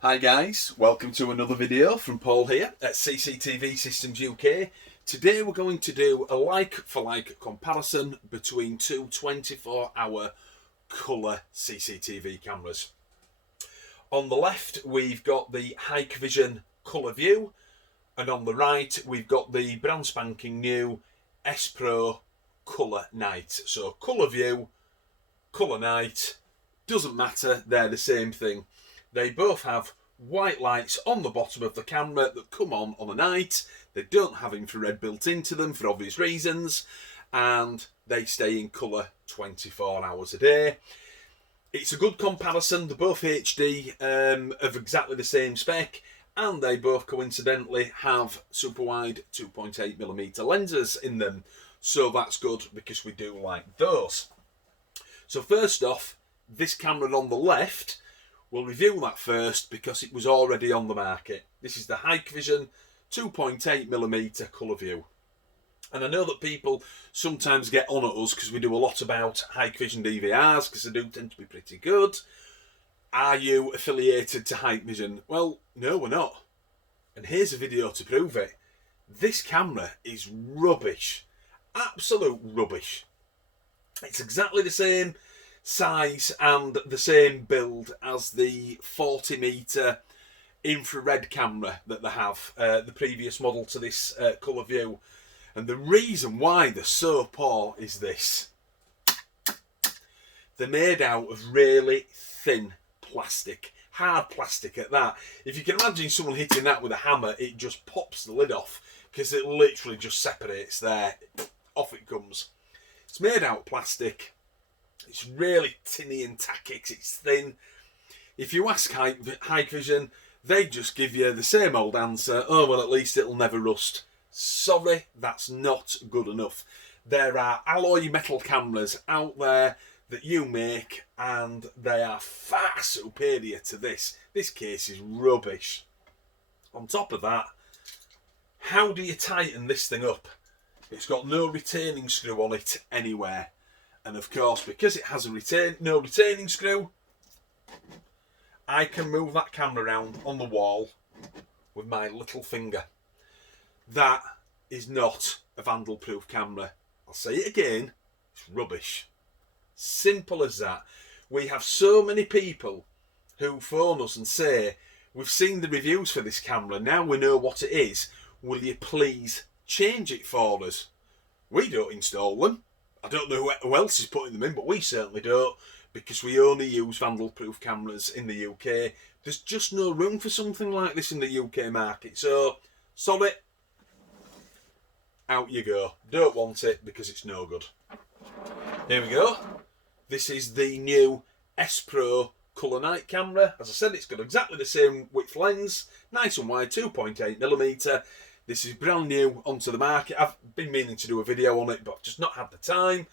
Hi guys, welcome to another video from Paul here at CCTV Systems UK. Today we're going to do a like-for-like comparison between two 24-hour colour CCTV cameras. On the left we've got the Hikvision ColorVU, and on the right we've got the brand spanking new Spro ColourNight. So ColorVU, ColorNight, doesn't matter, they're the same thing. They both have white lights on the bottom of the camera that come on a night. They don't have infrared built into them for obvious reasons, and they stay in colour 24 hours a day. It's a good comparison. They're both HD, of exactly the same spec, and they both coincidentally have super wide 2.8mm lenses in them. So that's good because we do like those. So first off, this camera on the left, we'll review that first because it was already on the market. This is the Hikvision 2.8mm ColorVU. And I know that people sometimes get on at us because we do a lot about Hikvision DVRs because they do tend to be pretty good. Are you affiliated to Hikvision? Well, no, we're not. And here's a video to prove it. This camera is rubbish. Absolute rubbish. It's exactly the same size and the same build as the 40-metre infrared camera that they have, the previous model to this ColorVU. And the reason why they're so poor is this. They're made out of really thin plastic, hard plastic at that. If you can imagine someone hitting that with a hammer, it just pops the lid off because it literally just separates there. Off it comes. It's made out of plastic. It's really tinny and tacky, it's thin. If you ask Hikvision, they just give you the same old answer, oh well, at least it'll never rust. Sorry, that's not good enough. There are alloy metal cameras out there that you make and they are far superior to this. This case is rubbish. On top of that, how do you tighten this thing up? It's got no retaining screw on it anywhere. And of course, because it has no retaining screw, I can move that camera around on the wall with my little finger. That is not a vandal-proof camera. I'll say it again, it's rubbish. Simple as that. We have so many people who phone us and say, we've seen the reviews for this camera, now we know what it is, will you please change it for us? We don't install them. I don't know who else is putting them in, but we certainly don't, because we only use vandal-proof cameras in the UK. There's just no room for something like this in the UK market. So, sorry, out you go. Don't want it because it's no good. Here we go. This is the new Spro ColourNight camera. As I said, it's got exactly the same width lens, nice and wide, 2.8mm. This is brand new onto the market. I've been meaning to do a video on it, but I've just not had the time.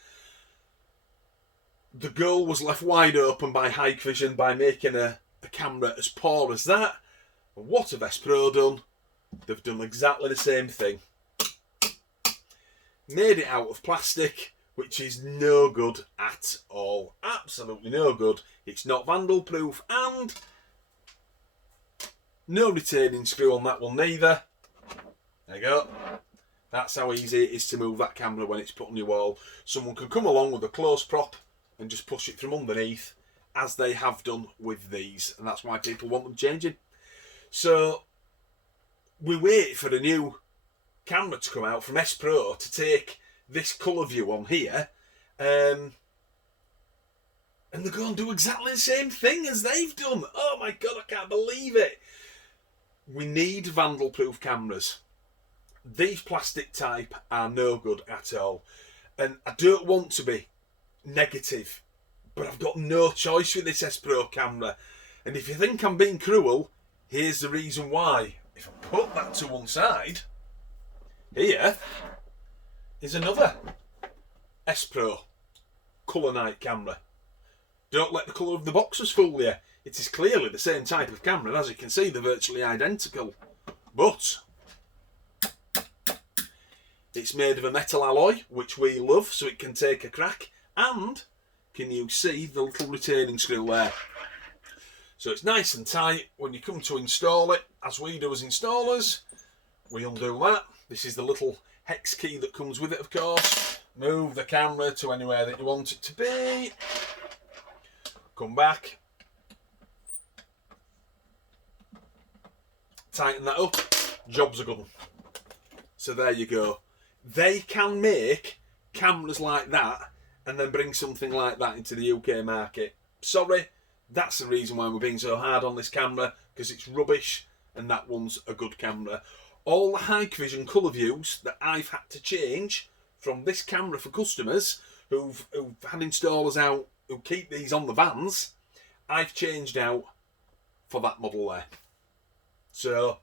The goal was left wide open by Hikvision by making a camera as poor as that. And what have Spro done? They've done exactly the same thing. Made it out of plastic, which is no good at all. Absolutely no good. It's not vandal proof and no retaining screw on that one neither. There you go. That's how easy it is to move that camera when it's put on your wall. Someone can come along with a close prop and just push it from underneath, as they have done with these. And that's why people want them changing. So, we wait for a new camera to come out from Spro to take this ColorVU on here. And they're going to do exactly the same thing as they've done. Oh my God, I can't believe it. We need vandal-proof cameras. These plastic type are no good at all. And I don't want to be negative, but I've got no choice with this Spro camera. And if you think I'm being cruel, here's the reason why. If I put that to one side, here is another Spro ColourNight camera. Don't let the colour of the boxes fool you. It is clearly the same type of camera, and as you can see, they're virtually identical. But it's made of a metal alloy, which we love, so it can take a crack. And can you see the little retaining screw there? So it's nice and tight. When you come to install it, as we do as installers, we undo that. This is the little hex key that comes with it, of course. Move the camera to anywhere that you want it to be. Come back. Tighten that up. Job's a good one. So there you go. They can make cameras like that and then bring something like that into the UK market. Sorry, that's the reason why we're being so hard on this camera, because it's rubbish and that one's a good camera. All the Hikvision ColorVUs that I've had to change from this camera for customers who've had installers out who keep these on the vans, I've changed out for that model there. So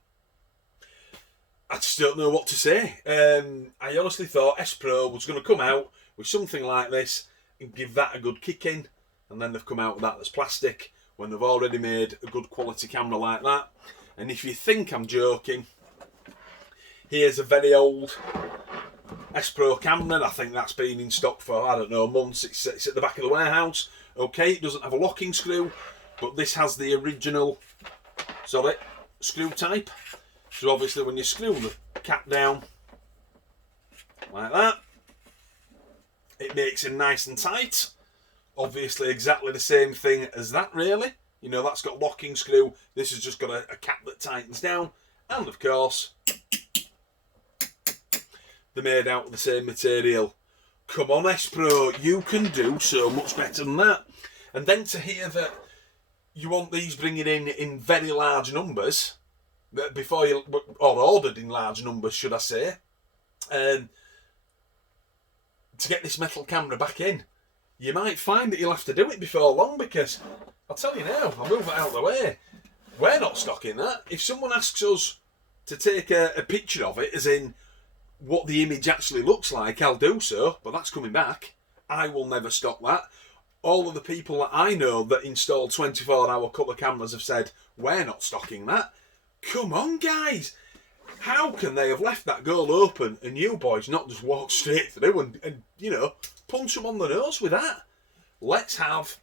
I just don't know what to say. I honestly thought Spro was going to come out with something like this and give that a good kick in, and then they've come out with that that's plastic when they've already made a good quality camera like that. And if you think I'm joking, here's a very old Spro camera. I think that's been in stock for, I don't know, months. It's at the back of the warehouse. Okay, it doesn't have a locking screw, but this has the original, screw type. So obviously when you screw the cap down like that, it makes it nice and tight. Obviously exactly the same thing as that, really. You know, that's got locking screw. This has just got a cap that tightens down. And of course, they're made out of the same material. Come on, Spro, you can do so much better than that. And then to hear that you want these bringing in very large numbers, before you, or ordered in large numbers, should I say, to get this metal camera back in, you might find that you'll have to do it before long, because I'll tell you now, I'll move it out of the way. We're not stocking that. If someone asks us to take a picture of it, as in what the image actually looks like, I'll do so, but that's coming back. I will never stock that. All of the people that I know that install 24-hour colour cameras have said, we're not stocking that. Come on, guys. How can they have left that goal open and you boys not just walk straight through and you know, punch them on the nose with that? Let's have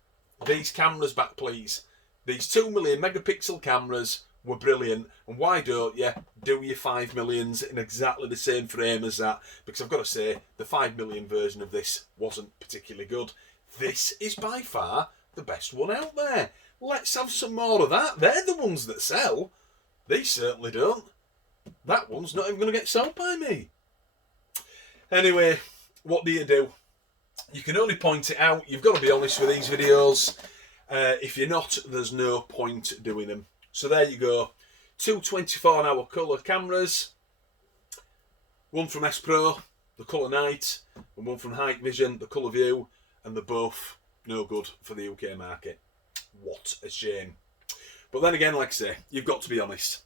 these cameras back, please. These 2 million megapixel cameras were brilliant, and why don't you do your 5 millions in exactly the same frame as that? Because I've got to say, the 5 million version of this wasn't particularly good. This is by far the best one out there. Let's have some more of that. They're the ones that sell. These certainly don't. That one's not even going to get sold by me. Anyway, what do? You can only point it out. You've got to be honest with these videos. If you're not, there's no point doing them. So there you go. 2 24-hour colour cameras. One from Spro, the ColorNight, and one from Hikvision, the ColorVU, and they're both no good for the UK market. What a shame. But then again, like I say, you've got to be honest.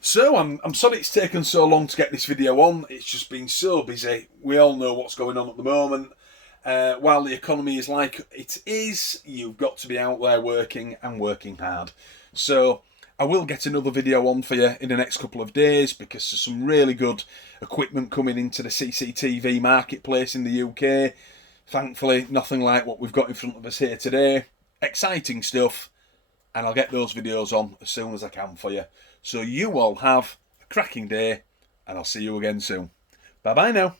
So I'm sorry it's taken so long to get this video on. It's just been so busy. We all know what's going on at the moment. While the economy is like it is, you've got to be out there working and working hard. So I will get another video on for you in the next couple of days, because there's some really good equipment coming into the CCTV marketplace in the UK. Thankfully, nothing like what we've got in front of us here today. Exciting stuff. And I'll get those videos on as soon as I can for you. So you all have a cracking day, and I'll see you again soon. Bye bye now.